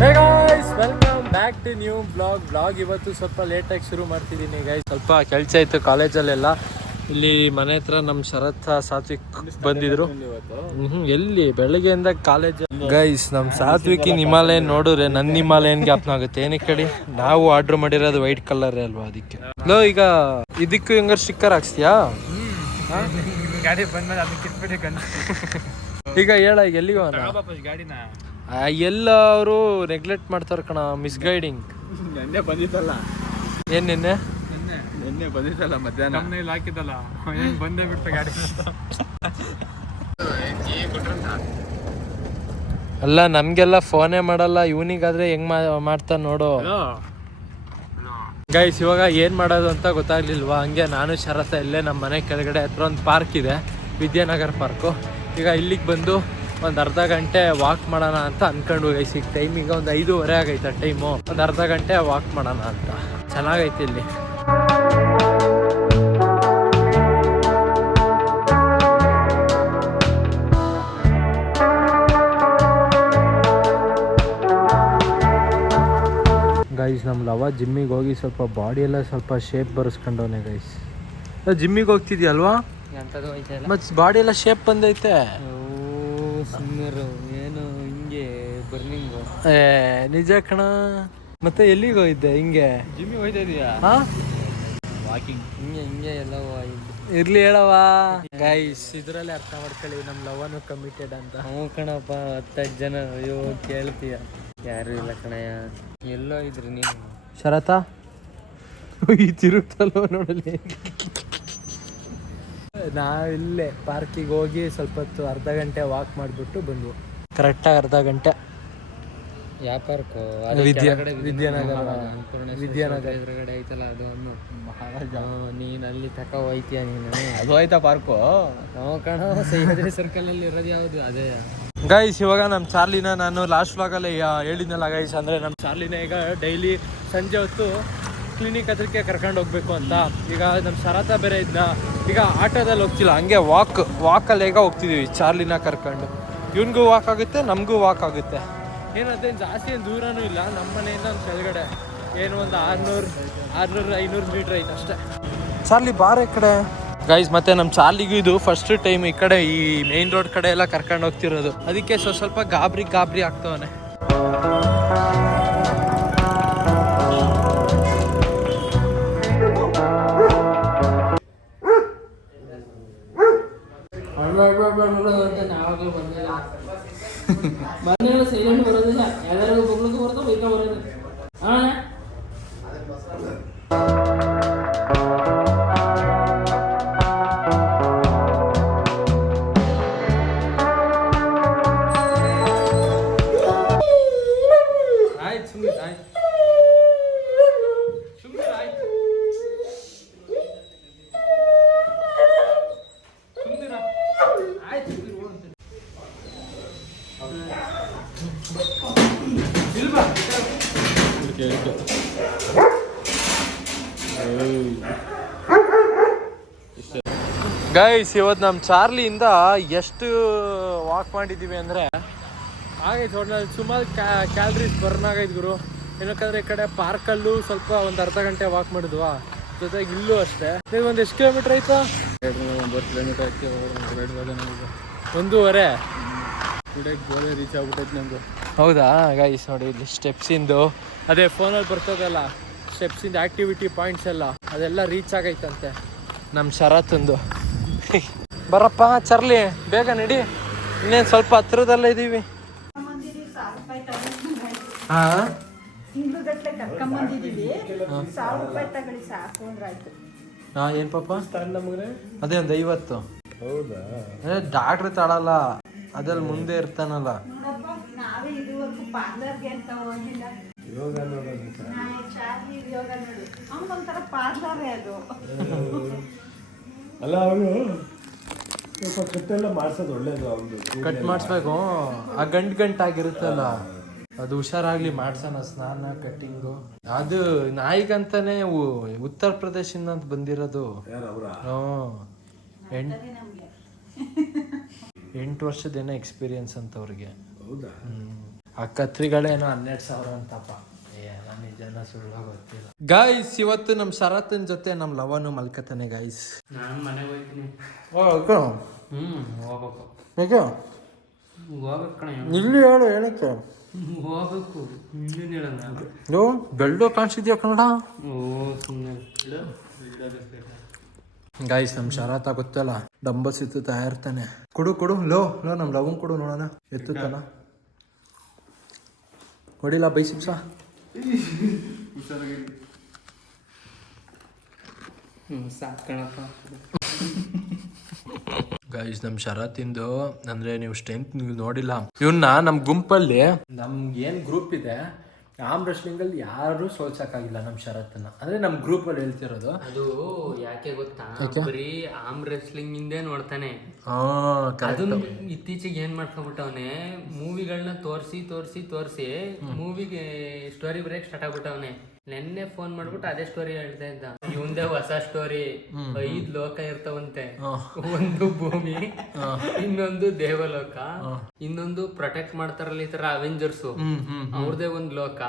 Hey guys welcome back to new blog blog ಇವತ್ತು ಸ್ವಲ್ಪ ಲೇಟಾಗಿ ಶುರು ಮಾಡ್ತಿದ್ದೀನಿ ಗೈಸ್ ಸ್ವಲ್ಪ ಕೆಲಸ ಇತ್ತು ಕಾಲೇಜಲ್ಲೆಲ್ಲ ಇಲ್ಲಿ ಮನೆ ಹತ್ರ ನಮ್ಮ ಶರತ್ ಸಾತ್ವಿಕ್ ಬಂದಿದ್ರು. ಹ್ಮ್ ಎಲ್ಲಿ? ಬೆಳಗ್ಗೆಯಿಂದ ಕಾಲೇಜ್ ಗೈಸ್ ನಮ್ಮ ಸಾತ್ವಿಕ್ ಹಿಮಾಲಯನ್ ನೋಡಿದ್ರೆ ನನ್ನ ಹಿಮಾಲಯನ್ ಜ್ಞಾಪನ ಆಗುತ್ತೆ. ಏನಕ್ಕೆ ಕಡಿ ನಾವು ಆರ್ಡರ್ ಮಾಡಿರೋದು ವೈಟ್ ಕಲರ್ ಅಲ್ವಾ ಅದಕ್ಕೆ. ಲೋ ಈಗ ಇದಕ್ಕೂ ಹೆಂಗಾರು ಸ್ಟಿಕ್ಕರ್ ಹಾಕ್ಸ್ತೀಯಾ? ಗಾಡಿ ಬಂದ್ಮೇಲೆ ಈಗ ಹೇಳ ಈಗ ಎಲ್ಲಿಗೆ ಹೋಗೋಣ? ಗಾಡಿನ. ಎಲ್ಲ ಅವರು ನೆಗ್ಲೆಕ್ಟ್ ಮಾಡ್ತಾರೆ ಕಣ ಮಿಸ್ಗೈಡಿಂಗ್ ನೆನ್ನೆ ಬಂದಿತ್ತಲ್ಲ. ಏನ್ ನಿನ್ನೆ? ಬಂದಿತ್ತಲ್ಲ ಮಧ್ಯಾಹ್ನ. ಕಂಪ್ನಿಲಿ ಹಾಕಿದ್ದಲ್ಲ. ಹೆಂಗ್ ಬಂದೇ ಬಿಟ್ಟು ಗಾಡಿ ಅಲ್ಲ ನಮ್ಗೆಲ್ಲ ಫೋನೇ ಮಾಡಲ್ಲ ಇವನಿಗಾದ್ರೆ ಹೆಂಗ್ ಮಾ- ಮಾಡ್ತಾನೆ ನೋಡು. ಗೈಸ್ ಇವಾಗ ಏನ್ ಮಾಡೋದು ಅಂತ ಗೊತ್ತಾಗ್ಲಿಲ್ವಾ? ಹಂಗೆ ನಾನು ಶರತ ಇಲ್ಲೇ ನಮ್ಮ ಮನೆ ಕೆಳಗಡೆ ಹತ್ರ ಒಂದು ಪಾರ್ಕ್ ಇದೆ ವಿದ್ಯಾನಗರ್ ಪಾರ್ಕು ಈಗ ಇಲ್ಲಿಗೆ ಬಂದು ಒಂದು ಅರ್ಧ ಗಂಟೆ ವಾಕ್ ಮಾಡೋಣ ಅಂತ ಅನ್ಕೊಂಡು ಗೈಸ್ ಈಗ ಟೈಮ್ ಈಗ ಒಂದು ಐದೂವರೆ ಆಗೈತೆ ಟೈಮು ಒಂದು ಅರ್ಧ ಗಂಟೆ ವಾಕ್ ಮಾಡೋಣ ಅಂತ. ಚೆನ್ನಾಗೈತೆ ಇಲ್ಲಿ. ಗೈಸ್ ನಮ್ಮ ಲವ ಜಿಮ್ಮಿಗೆ ಹೋಗಿ ಸ್ವಲ್ಪ ಬಾಡಿ ಎಲ್ಲ ಸ್ವಲ್ಪ ಶೇಪ್ ಬರ್ಸ್ಕೊಂಡವನೇ ಗೈಸ್ ಜಿಮ್ಮಿಗೆ ಹೋಗ್ತಿದ್ಯಲ್ವಾ ಮತ್ತೆ ಬಾಡಿ ಎಲ್ಲ ಶೇಪ್ ಬಂದೈತೆ. ಏನು ಹಿಂಗೆ ಬರ್ನಿಂಗ್ ಏ ನಿಜ ಕಣ. ಮತ್ತೆ ಎಲ್ಲಿಗೆ ಹೋಗಿದ್ದೆ? ಹಿಂಗೆ? ಜಿಮ್ಮಿ ಹೋಯ್ತಾ ಇದೀಯಾ? ಹಾ? ವಾಕಿಂಗ್ ಹಿಂಗೆ ಹಿಂಗೆ ಎಲ್ಲ ಇರ್ಲಿ ಹೇಳವಾ ಗೈಸ್ ಇದ್ರಲ್ಲೇ ಅರ್ಥ ಮಾಡ್ಕೊಳ್ಳಿ ನಮ್ ಲವನು ಕಮಿಟೆಡ್ ಅಂತ. ಹ್ಞೂ ಕಣಪ್ಪ ಹತ್ತೈದು ಜನ. ಅಯ್ಯೋ ಕೇಳ್ತೀಯ. ಯಾರು ಇಲ್ಲ ಕಣಯ್ಯ. ಎಲ್ಲೋ ಇದ್ರಿ ನೀನು ಶರತ? ಈ ತಿರುಗ್ತಲ್ವ ನೋಡಲಿ ನಾವಿಲ್ಲೇ ಪಾರ್ಕಿಗೆ ಹೋಗಿ ಸ್ವಲ್ಪ ಹೊತ್ತು ಅರ್ಧ ಗಂಟೆ ವಾಕ್ ಮಾಡಿಬಿಟ್ಟು ಬಂದ್ವು. ಕರೆಕ್ಟಾಗಿ ಅರ್ಧ ಗಂಟೆ. ಯಾವ ಪಾರ್ಕು? ವಿದ್ಯಾ ವಿದ್ಯಾನಗರ. ವಿದ್ಯಾನಗರ. ಎದುರುಗಡೆ ಐತಲ್ಲ ಅದು ಅನ್ನು. ನೀನು ಅಲ್ಲಿ ತಕ ಹೋಯ್ತೀಯ ನೀನು. ಅದು ಆಯ್ತಾ ಪಾರ್ಕು? ನಾವು ಕಣ ಸಹ್ಯಾದ್ರಿ ಸರ್ಕಲ್ ಅಲ್ಲಿ ಇರೋದು ಯಾವುದು? ಅದೇ. ಗೈಸ್ ಇವಾಗ ನಮ್ಮ ಚಾರ್ಲಿನ ನಾನು ಲಾಸ್ಟ್ ವ್ಲಾಗಲ್ಲಿ ಹೇಳಿದ್ನಲ್ಲ ಗೈಸ್ ಅಂದರೆ ನಮ್ಮ ಚಾರ್ಲಿನ ಈಗ ಡೈಲಿ ಸಂಜೆ ಹೊತ್ತು ಕ್ಲಿನಿಕ್ ಹತ್ರಕ್ಕೆ ಕರ್ಕೊಂಡು ಹೋಗ್ಬೇಕು ಅಂತ. ಈಗ ನಮ್ಮ ಶರತ ಬೇರೆ ಇದ್ನ. ಈಗ ಆಟೋದಲ್ಲಿ ಹೋಗ್ತಿಲ್ಲ, ಹಂಗೆ ವಾಕ್ ವಾಕಲ್ಲಿ ಈಗ ಹೋಗ್ತಿದ್ದೀವಿ ಚಾರ್ಲಿನ ಕರ್ಕೊಂಡು. ಇವನಿಗೂ ವಾಕ್ ಆಗುತ್ತೆ, ನಮಗೂ ವಾಕ್ ಆಗುತ್ತೆ. ಏನಂತೆ ಜಾಸ್ತಿ ಏನು ದೂರನೂ ಇಲ್ಲ. ನಮ್ಮ ಮನೆಯಿಂದ ಒಂದು ಕೆಳಗಡೆ. ಏನು ಒಂದು ಆರ್ನೂರು, ಆರುನೂರು, ಐನೂರು ಮೀಟ್ರ್ ಐತೆ ಅಷ್ಟೇ. ಚಾರ್ಲಿ, ಬಾರ ಈ ಕಡೆ. ಗೈಸ್ ಮತ್ತೆ ನಮ್ಮ ಚಾರ್ಲಿಗೂ ಇದು ಫಸ್ಟ್ ಟೈಮ್ ಈ ಕಡೆ, ಈ ಮೇನ್ ರೋಡ್ ಕಡೆ ಎಲ್ಲ ಕರ್ಕೊಂಡು ಹೋಗ್ತಿರೋದು. ಅದಕ್ಕೆ ಸ್ವಲ್ಪ ಸ್ವಲ್ಪ ಗಾಬರಿ ಗಾಬರಿ ಆಗ್ತವನೆ. ಗೈಸ್ ಇವತ್ತು ನಮ್ಮ ಚಾರ್ಲಿಯಿಂದ ಎಷ್ಟು ವಾಕ್ ಮಾಡಿದ್ದೀವಿ ಅಂದರೆ? ಆಗೈತೆ ಒಟ್ನಲ್ಲಿ ಸುಮಾರು ಕ್ಯಾಲ್ರೀಸ್ ಬರ್ನ್ ಆಗೈತೆ ಗುರು. ಏನಕ್ಕಂದ್ರೆ ಈ ಕಡೆ ಪಾರ್ಕಲ್ಲೂ ಸ್ವಲ್ಪ ಒಂದು ಅರ್ಧ ಗಂಟೆ ವಾಕ್ ಮಾಡಿದ್ವಾ. ಜೊತೆಗೆ ಇಲ್ಲೂ ಅಷ್ಟೇ. ಇದು ಒಂದು ಎಷ್ಟು ಕಿಲೋಮೀಟ್ರ್ ಆಯ್ತಾ? ಒಂಬತ್ತು ಕಿಲೋಮೀಟ್ರ್ ಆಯ್ತು ಒಂದೂವರೆ? ಗೋಲೆ ರೀಚ್ ಆಗ್ಬಿಟ್ಟೈತೆ ನಮ್ಮದು ಹೌದಾ? ಗೈಸ್ ನೋಡಿ ಇಲ್ಲಿ ಸ್ಟೆಪ್ಸಿಂದು ಅದೇ ಫೋನಲ್ಲಿ ಬರ್ತದಲ್ಲ ಸ್ಟೆಪ್ಸಿಂದ ಆಕ್ಟಿವಿಟಿ ಪಾಯಿಂಟ್ಸ್ ಎಲ್ಲ ಅದೆಲ್ಲ ರೀಚ್ ಆಗೈತಂತೆ. ನಮ್ಮ ಶರತ್ತಂದು. ಬರಪ್ಪ ಚರ್ಲಿ ಬೇಗ ನಡಿ. ಇನ್ನೇನು ಸ್ವಲ್ಪ ಹತ್ರದಲ್ಲೇ ಇದ್ದೀವಿ ಹಾಂ? ಏನ್ ಪಾಪ? ಅದೇ ಒಂದು ಐವತ್ತು. ಅದೇ ಡಾಕ್ಟ್ರ್ ತಾಳಲ್ಲ. ಅದ್ರಲ್ಲಿ ಮುಂದೆ ಇರ್ತಾನಲ್ಲ. ಅಲ್ಲ ಅವನು ಸ್ವಲ್ಪ ಕಟ್ಟೆಲ್ಲ ಮಾಡ್ಸೋದು ಒಳ್ಳೇದು ಅವನು ಕಟ್ ಮಾಡಿಸ್ಬೇಕು. ಆ ಗಂಟ್ ಗಂಟ್ ಆಗಿರುತ್ತಲ್ಲ ಅದು ಹುಷಾರಾಗ್ಲಿ ಮಾಡ್ಸೋಣ ಸ್ನಾನ ಕಟ್ಟಿಂಗು. ಅದು ನಾಯಿಗಂತಾನೆ ಉತ್ತರ ಪ್ರದೇಶದಿಂದ ಅಂತ ಬಂದಿರೋದು. ಯಾರು ಅವರ? ಹ್ಮ್ ಎಂಟು ವರ್ಷದ ಏನೋ ಎಕ್ಸ್ಪೀರಿಯನ್ಸ್ ಅಂತ ಅವ್ರಿಗೆ ಹೌದಾ ಆ ಕತ್ರಿಗಳೇನೋ ಹನ್ನೆರಡು ಸಾವಿರ ಅಂತಪ್ಪ. ಸುಳ್ಳು ಗೊತ್ತಿಲ್ಲ. ಗಾಯ್ಸ್ ಇವತ್ತು ನಮ್ಮ ಶರತ್ತನ ಜೊತೆ ನಮ್ಮ ಲವನು ಮಲ್ಕತಾನೆ ಗಾಯ್ಸ್ ನಾನು ಮನೆಗೆ ಹೋಗ್ತೀನಿ. ಓ ಹ್ಮ್ ಹೋಗ್ಬೇಕು. ಹೇಗೆ? ಹೋಗ್ಬೇಕು ಕಣ. ಇಲ್ಲಿ ಹೇಳು ಹೇಳಕ್ಕೆ ಹೋಗ್ಬೇಕು. ಇನ್ನೇನು ಹೇಳೋಣ ಯೋ ಬೆಳ್ಳು ಕಾಣಿಸಿದ್ಯಾ ಕನ್ನಡ? ಓ ಸುಮ್ಮನೆ ಗಾಯ್ಸ್ ನಮ್ಮ ಶರತ್ ಗೊತ್ತಲ್ಲ ಡಂಬಲ್ಸ್ ಇತ್ತು ತಯಾರ್ತಾನೆ. ಕೊಡು ಕೊಡು ಲೋ ಲೋ ನಮ್ಮ ಲವನ್ ಕೊಡು ನೋಡೋಣ. ಎತ್ತುತ್ತಲ್ಲ? ಹೊಡಿಲ್ಲ ಬೈಸಿಪ್ಸ ಹ್ಞೂ ನಮ್ ಗೈಸ್ ನಮ್ಮ ಶರತ್ತಿಂದು ಅಂದ್ರೆ ನೀವು ಸ್ಟ್ರೆಂತ್ ನೀವು ನೋಡಿಲ್ಲ. ಇವನ್ನ ನಮ್ಮ ಗುಂಪಲ್ಲಿ ನಮ್ಗೆ ಏನು ಗ್ರೂಪ್ ಇದೆ. ಆಮ್ ಅಲ್ಲಿ ಯಾರು ಸೋಲ್ಸಕ್ಕಾಗಿಲ್ಲ ನಮ್ಮ ಶರತ್ತನ್ನ. ಅಂದ್ರೆ ನಮ್ಮ ಗ್ರೂಪ್ ಅಲ್ಲಿ ಹೇಳ್ತಿರೋದು. ಅದು ಯಾಕೆ ಗೊತ್ತಾ? ಬರೀ ಆಮ್ ರೆಸ್ಲಿಂಗ್ ಇಂದೇ ನೋಡ್ತಾನೆ. ಅದನ್ನ ಇತ್ತೀಚೆಗೆ ಏನ್ ಮಾಡ್ಕೊಂಡ್ಬಿಟ್ಟವನೆ ಮೂವಿಗಳನ್ನ ತೋರಿಸಿ ತೋರಿಸಿ ತೋರಿಸಿ ಮೂವಿಗೆ ಸ್ಟೋರಿ ಬರೆಯಕ್ ಸ್ಟಾರ್ಟ್ ಆಗ್ಬಿಟ್ಟವನೆ. ನೆನ್ನೆ ಫೋನ್ ಮಾಡ್ಬಿಟ್ಟು ಅದೇ ಸ್ಟೋರಿ ಹೇಳ್ತಾ ಇದ್ದ. ಇವಂದೇ ಹೊಸ ಸ್ಟೋರಿ ಐದ್ ಲೋಕ ಇರ್ತಾವಂತೆ. ಒಂದು ಭೂಮಿ ಇನ್ನೊಂದು ದೇವಲೋಕ ಇನ್ನೊಂದು ಪ್ರೊಟೆಕ್ಟ್ ಮಾಡ್ತಾರಲ್ಲ ಈ ತರ ಅವೆಂಜರ್ಸ್ ಅವ್ರದೇ ಒಂದ್ ಲೋಕ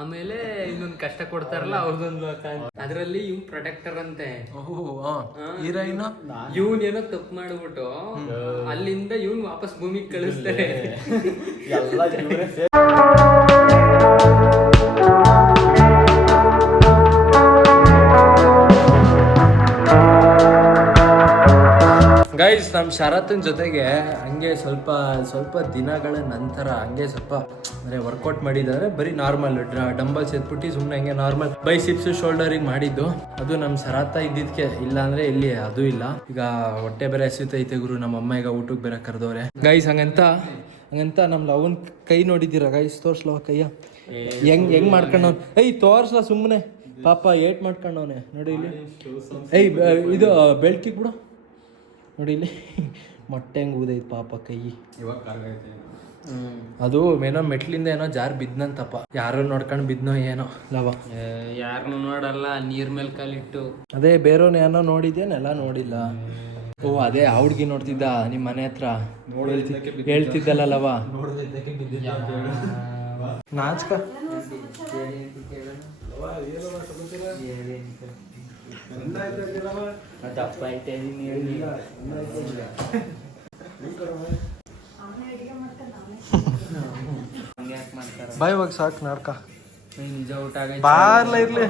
ಆಮೇಲೆ ಇನ್ನೊಂದ್ ಕಷ್ಟ ಕೊಡ್ತಾರಲ್ಲ ಅವ್ರದೊಂದ್ ಲೋಕ ಅದ್ರಲ್ಲಿ ಇವ್ ಪ್ರೊಟೆಕ್ಟರ್ ಅಂತೆ. ಇವನ್ ಏನೋ ತಪ್ಪು ಮಾಡ್ಬಿಟ್ಟು ಅಲ್ಲಿಂದ ಇವನ್ ವಾಪಸ್ ಭೂಮಿಗೆ ಕಳಿಸ್ತಾರೆ. ಗೈಸ್ ನಮ್ಮ ಶರತ್ನ ಜೊತೆಗೆ ಹಂಗೆ ಸ್ವಲ್ಪ ಸ್ವಲ್ಪ ದಿನಗಳ ನಂತರ ಹಂಗೆ ಸ್ವಲ್ಪ, ಅಂದ್ರೆ ವರ್ಕೌಟ್ ಮಾಡಿದ್ದಾರೆ ಬರೀ ನಾರ್ಮಲ್ ಡಂಬಲ್ಸ್ ಎತ್ಬಿಟ್ಟು ಸುಮ್ಮನೆ ಹಂಗೆ ನಾರ್ಮಲ್ ಬೈ ಸಿಪ್ಸ್ ಶೋಲ್ಡರಿಂಗ್ ಮಾಡಿದ್ದು. ಅದು ನಮ್ಮ ಶರತ್ತ ಇದ್ದಿದ್ಕೆ ಇಲ್ಲ ಅಂದ್ರೆ ಇಲ್ಲಿ ಅದು ಇಲ್ಲ. ಈಗ ಹೊಟ್ಟೆ ಬೇರೆ ಹಸಿತೈತೆ ಗುರು, ನಮ್ಮ ಅಮ್ಮ ಈಗ ಊಟಕ್ಕೆ ಬೇರೆ ಕರೆದವ್ರೆ. ಗೈಸ್ ಹಂಗಂತ ಹಂಗಂತ ನಮ್ಮ ಲವನ್ ಕೈ ನೋಡಿದ್ದೀರಾ? ಗೈಸ್ ತೋರ್ಸ್ಲವ ಕೈಯ? ಹೆಂಗ್ ಹೆಂಗ್ ಮಾಡ್ಕೊಂಡವ್ ಐ ತೋರ್ಸ್ಲ ಸುಮ್ಮನೆ ಪಾಪ ಏಟ್ ಮಾಡ್ಕೊಂಡವನೆ ನೋಡಿ ಇಲ್ಲಿ. ಐ ಇದು ಬೆಳ್ಕಿಗೆ ಬಿಡು. ನೋಡಿ ಇಲ್ಲಿ. ಮೊಟ್ಟೆ ಹೆಂಗೆ ಊದೈತೆ ಪಾಪ ಕೈ. ಅದು ಏನೋ ಮೆಟ್ಲಿಂದ ಏನೋ ಜಾರ್ ಬಿದ್ನಂತಪ್ಪ ಯಾರು ನೋಡ್ಕೊಂಡು ಬಿದ್ನೋ ಏನೋ. ಲವ. ಯಾರನ್ನು ನೋಡಲ್ಲ ನೀರ್ ಮೇಲೆ ಕಾಲಿಟ್ಟು. ಅದೇ ಬೇರೆಯವ್ನ ಏನೋ ನೋಡಿದ್ಯಾನೆಲ್ಲ ನೋಡಿಲ್ಲ. ಓ ಅದೇ ಆ ಹುಡ್ಗಿ ನೋಡ್ತಿದ್ದ ನಿಮ್ಮ ಮನೆ ಹತ್ರ. ಹೇಳ್ತಿ- ಹೇಳ್ತಿದ್ದಲ್ಲ ಲವ. ನಾಚ್ಕ. ಬಾಯ್ ಇವಾಗ ಸಾಕು ನಾಡ್ಕ. ನಿಜ ಊಟ ಬಾರ್ಲ ಇರ್ಲಿ.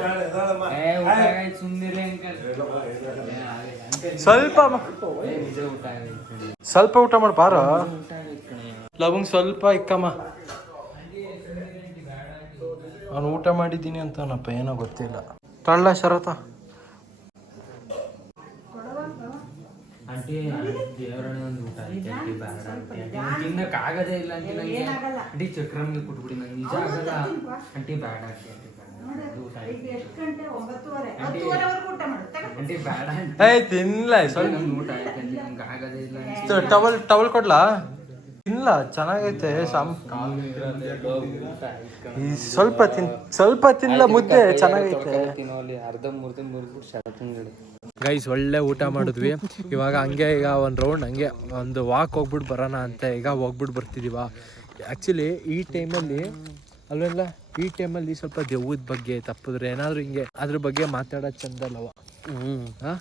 ಸ್ವಲ್ಪ ಸ್ವಲ್ಪ ಊಟ ಮಾಡಿ, ಬಾರ. ಲವಂಗ್ ಸ್ವಲ್ಪ ಇಕ್ಕಮ್ಮ. ಅವನು ಊಟ ಮಾಡಿದ್ದೀನಿ ಅಂತನಪ್ಪ ಏನೋ ಗೊತ್ತಿಲ್ಲ. ತಳ್ಳ ಶರತ. ಆಂಟಿ ದೇವರಣ್ಣ ಒಂದು ಊಟ ಐತೆ ಆಂಟಿ ಬೇಡ ಆಂಟಿ ಆಂಟಿ ತಿನ್ನಕ್ ಆಗದೇ ಇಲ್ಲ ಆಂಟಿ ನಂಗೆ ಆಂಟಿ ಚಕ್ರಮ್ಗೆ ಕೊಟ್ಬಿಡಿ ನಂಗೆ ನಿಜ ಆಗಲ್ಲ. ಆಂಟಿ ಬೇಡ ಆಂಟಿ ಆಂಟಿ ಏಯ್ ತಿನ್ಲ ಸ್ವಲ್ಪ ಊಟ ಆಯ್ತು ನಂಗೆ ಆಗದೇ ಇಲ್ಲ. Towel towel ಕೊಡ್ಲಾ? ತಿನ್ಲ ಚೆನ್ನಾಗೈತೆ ಈ ಸ್ವಲ್ಪ ತಿನ್ ಸ್ವಲ್ಪ ತಿನ್ಲ ಮುದ್ದೆ ಚೆನ್ನಾಗೈತೆ. ಗೈಸ್ ಒಳ್ಳೆ ಊಟ ಮಾಡಿದ್ವಿ. ಇವಾಗ ಹಂಗೆ ಈಗ ಒಂದು ರೌಂಡ್ ಹಂಗೆ ಒಂದು ವಾಕ್ ಹೋಗ್ಬಿಟ್ಟು ಬರೋಣ ಅಂತ ಈಗ ಹೋಗ್ಬಿಟ್ಟು ಬರ್ತಿದೀವ. ಆ್ಯಕ್ಚುಲಿ ಈ ಟೈಮಲ್ಲಿ ಅಲ್ವೆಲ್ಲ ಈ ಟೈಮಲ್ಲಿ ಸ್ವಲ್ಪ ದೆವ್ವದ ಬಗ್ಗೆ ತಪ್ಪಿದ್ರೆ ಏನಾದರೂ ಹಿಂಗೆ ಅದ್ರ ಬಗ್ಗೆ ಮಾತಾಡೋದು ಚಂದಲ್ಲವ ಹ್ಞೂ ಹಾ?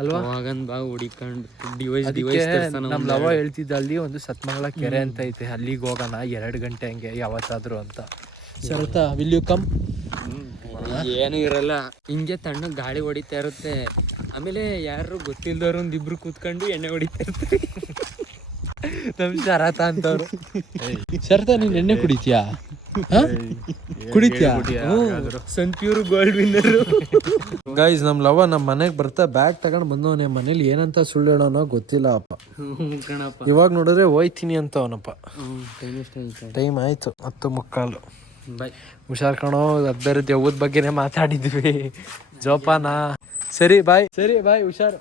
ಅಲ್ವಾ? ಹೋಗನ್ ಬಾ ಹುಡಿಕೊಂಡು ಡಿವೈಸ್ ಡಿವೈಸ್ ನಮ್ಮ ಲವ ಹೇಳ್ತಿದ್ದ ಅಲ್ಲಿ ಒಂದು ಸತ್ಮಂಗಲ ಕೆರೆ ಅಂತ ಐತೆ. ಅಲ್ಲಿಗೆ ಹೋಗೋಣ ಎರಡು ಗಂಟೆ ಹಂಗೆ ಯಾವತ್ತಾದ್ರು ಅಂತ. ಶರತ ವಿಲ್ ಯು ಕಮ್ ಏನು ಇರಲ್ಲ. ಹಿಂಗೆ ತಣ್ಣ ಗಾಳಿ ಹೊಡಿತಾ ಇರುತ್ತೆ. ಆಮೇಲೆ ಯಾರು ಗೊತ್ತಿಲ್ದವ್ರು ಒಂದ್ ಇಬ್ರು ಕೂತ್ಕೊಂಡು ಎಣ್ಣೆ ಹೊಡಿತಾ ಇರ್ತಾರೆ. ನಮ್ ಶರತ ಅಂತವ್ರು. ಶರತ ನೀನ್ ಎಣ್ಣೆ ಕುಡಿತೀಯಾ? ಕುಡಿತೀಯಾ? Sun pure gold winner guys ನಮ್ ಲವ ನಮ್ ಮನೆಗೆ ಬರ್ತಾ ಬ್ಯಾಗ್ ತಗೊಂಡ್ ಬಂದವನೆ. ಮನೇಲಿ ಏನಂತ ಸುಳ್ಳು ಹೇಳೋನೋ ಗೊತ್ತಿಲ್ಲ ಅಪ್ಪ. ಇವಾಗ ನೋಡಿದ್ರೆ ಹೋಯ್ತೀನಿ ಅಂತ ಅವನಪ್ಪ. ಟೈಮ್ ಆಯ್ತು? ಹತ್ತು ಮುಕ್ಕಾಲು. ಹುಷಾರ್ ಕಣೋ ಅದ್ ಬೇರೆ ದೆವ್ವದ ಬಗ್ಗೆನೇ ಮಾತಾಡಿದ್ವಿ. ಜೋಪಾನ. ಸರಿ ಬಾಯ್ ಸರಿ ಬಾಯ್ ಹುಷಾರ್.